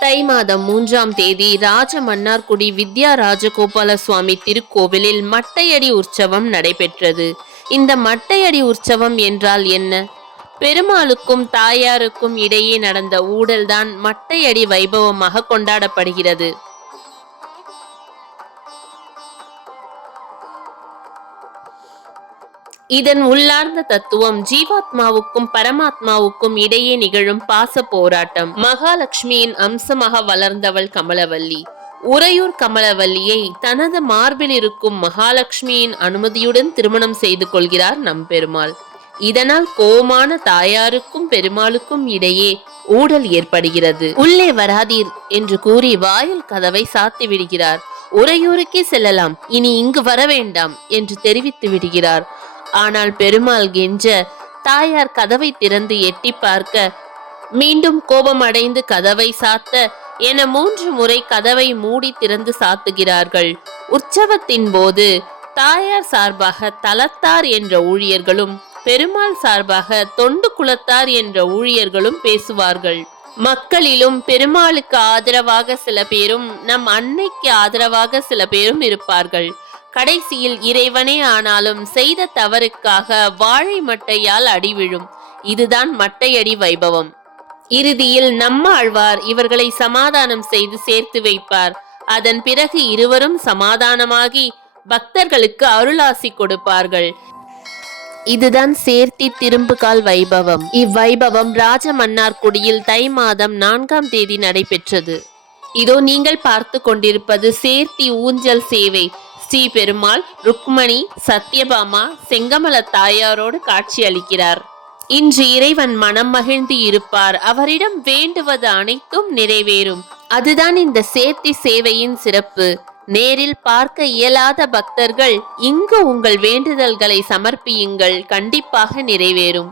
தை மாதம் 3ஆம் தேதி ராஜமன்னார்குடி வித்யா ராஜகோபால சுவாமி திருக்கோவிலில் மட்டையடி உற்சவம் நடைபெற்றது. இந்த மட்டையடி உற்சவம் என்றால் என்ன? பெருமாளுக்கும் தாயாருக்கும் இடையே நடந்த ஊடல்தான் மட்டையடி வைபவமாக கொண்டாடப்படுகிறது. இதன் உள்ளார்ந்த தத்துவம் ஜீவாத்மாவுக்கும் பரமாத்மாவுக்கும் இடையே நிகழும் பாச போராட்டம். மகாலட்சுமியின் அம்சமாக வளர்ந்தவள் கமலவல்லி. உறையூர் கமலவல்லியை தனது மார்பில் இருக்கும் மகாலட்சுமியின் அனுமதியுடன் திருமணம் செய்து கொள்கிறார் நம்பெருமாள். இதனால் கோமான தாயாருக்கும் பெருமாளுக்கும் இடையே ஊடல் ஏற்படுகிறது. உள்ளே வராதீர் என்று கூறி வாயில் கதவை சாத்தி விடுகிறார். உறையூருக்கே செல்லலாம், இனி இங்கு வர வேண்டாம் என்று தெரிவித்து விடுகிறார். ஆனால் பெருமாள் கெஞ்ச தாயார் கதவை திறந்து எட்டி பார்க்க மீண்டும் கோபம் அடைந்து கதவை சாத்த என 3 முறை கதவை மூடி திறந்து சாத்துகிறார்கள். உற்சவத்தின் போது தாயார் சார்பாக தலத்தார் என்ற ஊழியர்களும் பெருமாள் சார்பாக தொண்டு குலத்தார் என்ற ஊழியர்களும் பேசுவார்கள். மக்களிலும் பெருமாளுக்கு ஆதரவாக சில பேரும் நம் அன்னைக்கு ஆதரவாக சில பேரும் இருப்பார்கள். கடைசியில் இறைவனே ஆனாலும் செய்த தவறுக்காக வாழை மட்டையால் அடி விழும். இதுதான் மட்டையடி வைபவம். இறுதியில் நம்மாழ்வார் இவர்களை சமாதானம் செய்து சேர்த்து வைப்பார். அதன் பிறகு இருவரும் சமாதானமாகி பக்தர்களுக்கு அருளாசி கொடுப்பார்கள். இதுதான் சேர்த்தி திரும்புகால் வைபவம். இவ்வைபவம் ராஜமன்னார்குடியில் தை மாதம் 4ஆம் தேதி நடைபெற்றது. இதோ நீங்கள் பார்த்து கொண்டிருப்பது சேர்த்தி ஊஞ்சல் சேவை. ஸ்ரீ பெருமாள் ருக்மணி சத்யபாமா செங்கமல தாயாரோடு காட்சி அளிக்கிறார். இன்று இறைவன் மனம் மகிழ்ந்து இருப்பார். அவரிடம் வேண்டுவது அனைத்தும் நிறைவேறும். அதுதான் இந்த சேர்த்தி சேவையின் சிறப்பு. நேரில் பார்க்க இயலாத பக்தர்கள் இங்கு உங்கள் வேண்டுதல்களை சமர்ப்பியுங்கள், கண்டிப்பாக நிறைவேறும்.